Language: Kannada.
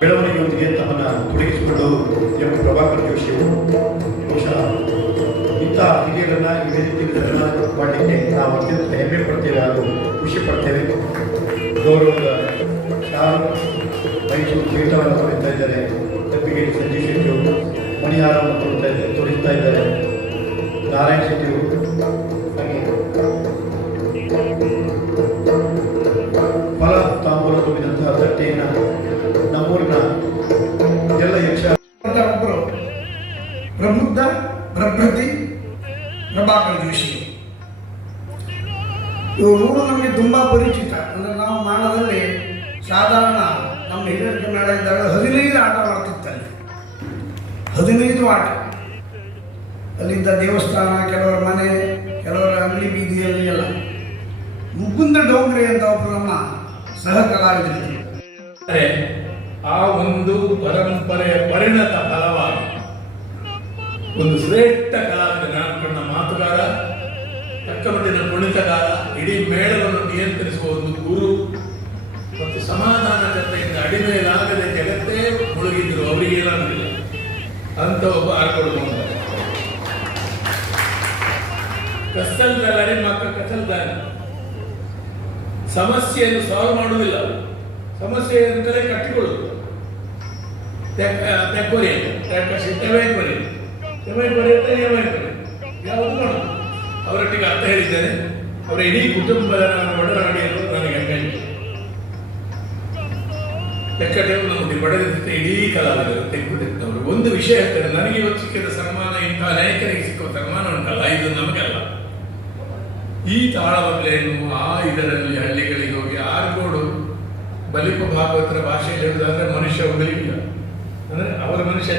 ಬೆಳವಣಿಗೆಯೊಂದಿಗೆ ತಮ್ಮನ್ನು ತೊಡಗಿಸಿಕೊಂಡು ಎಂ ಪ್ರಭಾಕರ್ ಜೋಶಿಯವರು ಬಹುಶಃ ಇಂಥ ಹಿರಿಯರನ್ನು ಈ ವೇದಿಕೆಗಳನ್ನು ಮಾಡಲಿಕ್ಕೆ ನಾವು ಅತ್ಯಂತ ಹೆಮ್ಮೆ ಪಡ್ತೇವೆ ಹಾಗೂ ಖುಷಿ ಪಡ್ತೇವೆ. ಗೌರವದ ಶಾಲು ಮೈಸೂರು ಕಿರೀಟವನ್ನು ತೋರಿಸ್ತಾ ಇದ್ದಾರೆ. ಕಪ್ಪಿಗೇರಿ ಸಂಜಯ್ ಶೆಟ್ಟಿಯವರು ಮಣಿಹಾರವನ್ನು ತೋರಿಸ್ತಾ ಇದ್ದಾರೆ. ನಾರಾಯಣ ಶೆಟ್ಟಿಯವರು ಹಾಗೆ ಫಲ ತಾಂಬೂಲ ತುಂಬಿದಂತಹ ತಟ್ಟೆಯನ್ನು ನಮ್ಮೂರಿನ ಎಲ್ಲ ಯಕ್ಷ ಒಬ್ಬರು ಪ್ರಬುದ್ಧ ಪ್ರಭೃತಿ ಪ್ರಭಾಕರ್ ಜೋಶಿ. ಇವರು ನಮಗೆ ತುಂಬ ಪರಿಚಿತ. ಅಂದರೆ ನಾವು ಮಾನದಲ್ಲಿ ಸಾಧಾರಣ ನಮ್ಮ ಹಿರಿಯರ ಕನ್ನಡ ಇದ್ದಾಗ 15 ಆಟ ಮಾಡ್ತಿತ್ತಲ್ಲಿ. 15 ಆಟ. ಅಲ್ಲಿದ್ದ ದೇವಸ್ಥಾನ, ಕೆಲವರ ಮನೆ, ಕೆಲವರ ಅಂಗಡಿ ಬೀದಿಯಲ್ಲಿ ಎಲ್ಲ. ಮುಕುಂದ ಡೋಂಗ್ರೆ ಅಂತ ಒಬ್ಬರು ನಮ್ಮ ಸಹ ಕಲಾವಿದರು. ಆ ಒಂದು ಪರಂಪರೆಯ ಪರಿಣತ ಫಲವಾಗಿ ಒಂದು ಶ್ರೇಷ್ಠ ಕಲಾವಿದ ನಾಲ್ಕಣ್ಣ ಮಾತುಗಾರ, ತಕ್ಕಮಟ್ಟಿನ ಕುಣಿತಗಾರ, ಇಡೀ ಮೇಳವನ್ನು ನಿಯಂತ್ರಿಸುವ ಒಂದು ಗುರು ಮತ್ತು ಸಮಾಧಾನ ಜೊತೆಯಿಂದ ಅಡಿಮೆಯಲಾಗದೆ ಜಗತ್ತೇ ಮುಳುಗಿದ್ರು. ಅವರಿಗೆ ಏನಾಗಲಿಲ್ಲ ಅಂತ ಒಬ್ಬ ಆರ್ಕೊಂಡು ಕಷ್ಟಲ್ದಾರೆ ಮಕ್ಕ ಕಷ್ಟಲ್ದಾರೆ ಸಮಸ್ಯೆಯನ್ನು ಸಾಲ್ವ್ ಮಾಡುವುದಿಲ್ಲ. ಸಮಸ್ಯೆ ಅಂತಲೇ ಕಟ್ಟಿಕೊಳ್ಳುವುದು. ತೆಕ್ಕೊರಿ ಯಾವುದು ಮಾಡೋದು. ಅವರೊಟ್ಟಿಗೆ ಅರ್ಥ ಹೇಳಿದ್ದೇನೆ. ಅವರ ಇಡೀ ಕುಟುಂಬದ ಒಡನಾಡಿಯನ್ನು ನನಗೆ ಹೆಮ್ಮೆ. ತೆಕ್ಕಟೆವು ನಮಗೆ ಪಡೆದಿದ್ದ ಇಡೀ ಕಲಾವಿದರು ತೆಕ್ಕೊಟ್ಟಿದ್ದವರು. ಒಂದು ವಿಷಯ ಹೇಳ್ತಾರೆ, ನನಗೆ ಇವತ್ತು ಸಿಕ್ಕಿದ ಸನ್ಮಾನ ಇಂಥ ಅನೇಕರಿಗೆ ಸಿಕ್ಕುವ ಸನ್ಮಾನ ಉಂಟಲ್ಲ, ಇದು ನಮಗಲ್ಲ. ಈ ತಾಳವಲ್ಲೇನು ಆ ಇದರಲ್ಲಿ ಹಳ್ಳಿಗಳಿಗೆ ಹೋಗಿ ಆರ್ಗೋಡು ಬಲಿಪ ಭಾಗವತರ ಭಾಷೆಯಲ್ಲಿ ಹೇಳುವುದಾದ್ರೆ ಮನುಷ್ಯ ಹೋಗಲಿಲ್ಲ. ಅಂದರೆ ಅವರ ಮನುಷ್ಯ